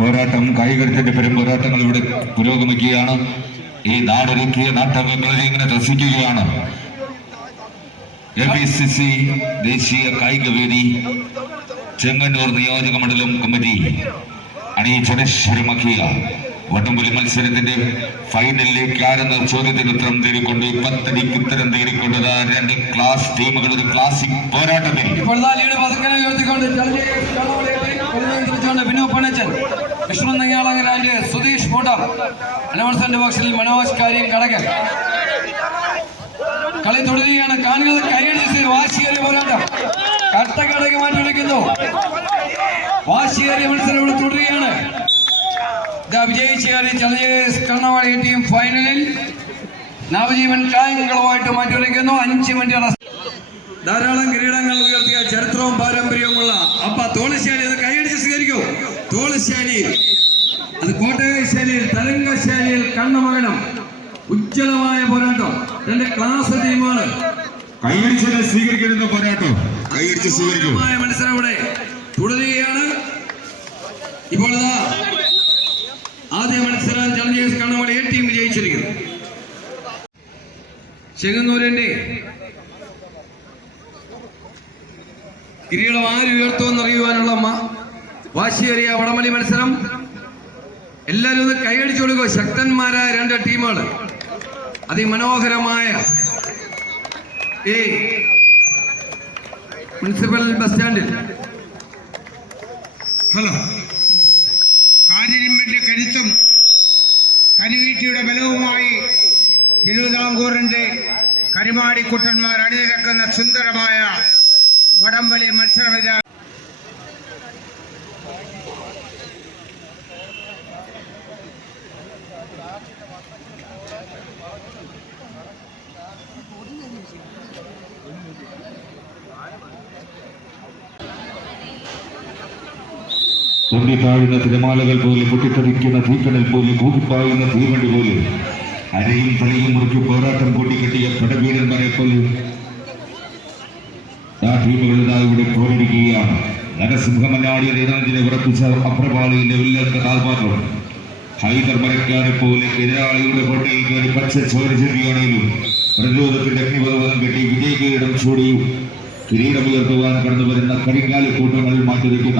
പോരാട്ടം കായികത്തിന്റെ പെരുമ്പോരാട്ടങ്ങൾ ഇവിടെ പുരോഗമിക്കുകയാണ്. ഈ നാടൊരുക്കിയ നാട്ടകങ്ങളെ ഇങ്ങനെ രസിക്കുകയാണ്. ABCC ദേശീയ കായിക വേദി ചെങ്ങന്നൂർ നിയോജക മണ്ഡലം കമ്മിറ്റി അണിയിച്ചൊരശ്വരമാക്കിയ വടംവലി മത്സരത്തിന്റെ ഫൈനലിലേക്ക് ആരെന്ന ചോദ്യത്തിന് ഉത്തരം തേടിക്കൊണ്ട് 10 അടിക്ക് ഉത്തരം തേടിക്കൊണ്ടത് രണ്ട് ക്ലാസ് ടീമുകൾ ഒരു ക്ലാസിക് പോരാട്ടത്തിൽ സുധീഷ് മോട്ടർ അനൗൺസ്മെന്റ് ബോക്സിൽ മനോജ് കാര്യം കടകൻ കളി തുടരുകയാണ്. കാണുന്നത് കൈയടിച്ച് വാശിയേറിയ പോരാട്ടം കട്ടക്കടക്ക് മാറ്റി വിളിക്കുന്നു. വാശിയേറിയ മത്സരം ഇവിടെ തുടരുകയാണ്. വിജയിച്ചേറി ചലഞ്ചേഴ്സ് കണ്ണവാടി ടീം ഫൈനലിൽ നവജീവൻ കായങ്ങളുമായിട്ട് മാറ്റി വിളിക്കുന്നു. 5 മിനിറ്റ് ധാരാളം കിരീടങ്ങൾ ഉയർത്തിയ ചരിത്രവും പാരമ്പര്യവുമുള്ള അപ്പ തോളശ്ശേരി അത് കൈയടിച്ച് സ്വീകരിക്കൂ. തോളശ്ശേരി അത് കോട്ടയശ്ശേരിയിൽ തരംഗശ്ശേരിയിൽ കണ്ണമകനം ഉജ്ജ്വലമായ പോരാട്ടം. രണ്ട് ക്ലാസ് ടീമാണ് കൈയടിച്ച് സ്വീകരിക്കുന്ന പോരാട്ടം. കൈയടിച്ച് സ്വീകരിക്കുന്ന മത്സരം ഇവിടെ തുടരുകയാണ്. ഇപ്പോൾ ആദ്യ മത്സരം ചലഞ്ചേഴ്സ് കണ്ണവാടി A ടീം വിജയിച്ചിരിക്കുന്നു. ചെങ്ങന്നൂരിന്റെ കിരീടം ആര് ഉയർത്തുമെന്നറിയുവാനുള്ള വാശിയേറിയ വടംവലി മത്സരം. എല്ലാവരും ഒന്ന് കൈയടിച്ചു കൊടുക്കുക. ശക്തന്മാരായ 2 ടീമുകൾ അതിമനോഹരമായ ഈ മുനിസിപ്പൽ ബസ് സ്റ്റാൻഡിൽ കാര്യരിമ്പിന്റെ കരുത്തും കനുവീറ്റിയുടെ ബലവുമായി തിരുവിതാംകൂറിന്റെ കരിമാടിക്കുട്ടന്മാർ അണിനിരക്കുന്ന സുന്ദരമായ വടംവലി മത്സരം. പൊന്തിത്താഴുന്ന തിരമാലകൾ പോലെ പൊട്ടിത്തെറിക്കുന്ന തീക്കണൽ പോലെ കൂകിപ്പായുന്ന തീവണ്ടി പോലെ അരയും തലയും മുറുക്കി പോരാട്ടം കൂട്ടിക്കെട്ടിയ പടവീരന്മാരെ പോലെ ആ ടീമുകളിതായി ഇവിടെ പോരിടുകയാണ്. നരസിംഹമല്ലാടിയ നേതാജിനെ ഉറപ്പിച്ച അപ്രപാളിയിലെ വില്ലന്റെ കാൽപാത്രം ഹൈദർ മരക്കാരെ പോലെ എതിരാളിയുടെ കോട്ടയിൽ കയറി പച്ച ചോര ചെറിയാണേലും പ്രതിരോധത്തിന്റെ അഗ്നിപർവ്വതം കെട്ടി വിജയകിരീടം ചൂടി കിരീടമുയർത്തുവാൻ കടന്നു വരുന്ന കരിങ്കാലി കൂട്ടങ്ങൾ മാറ്റിവെക്കുന്ന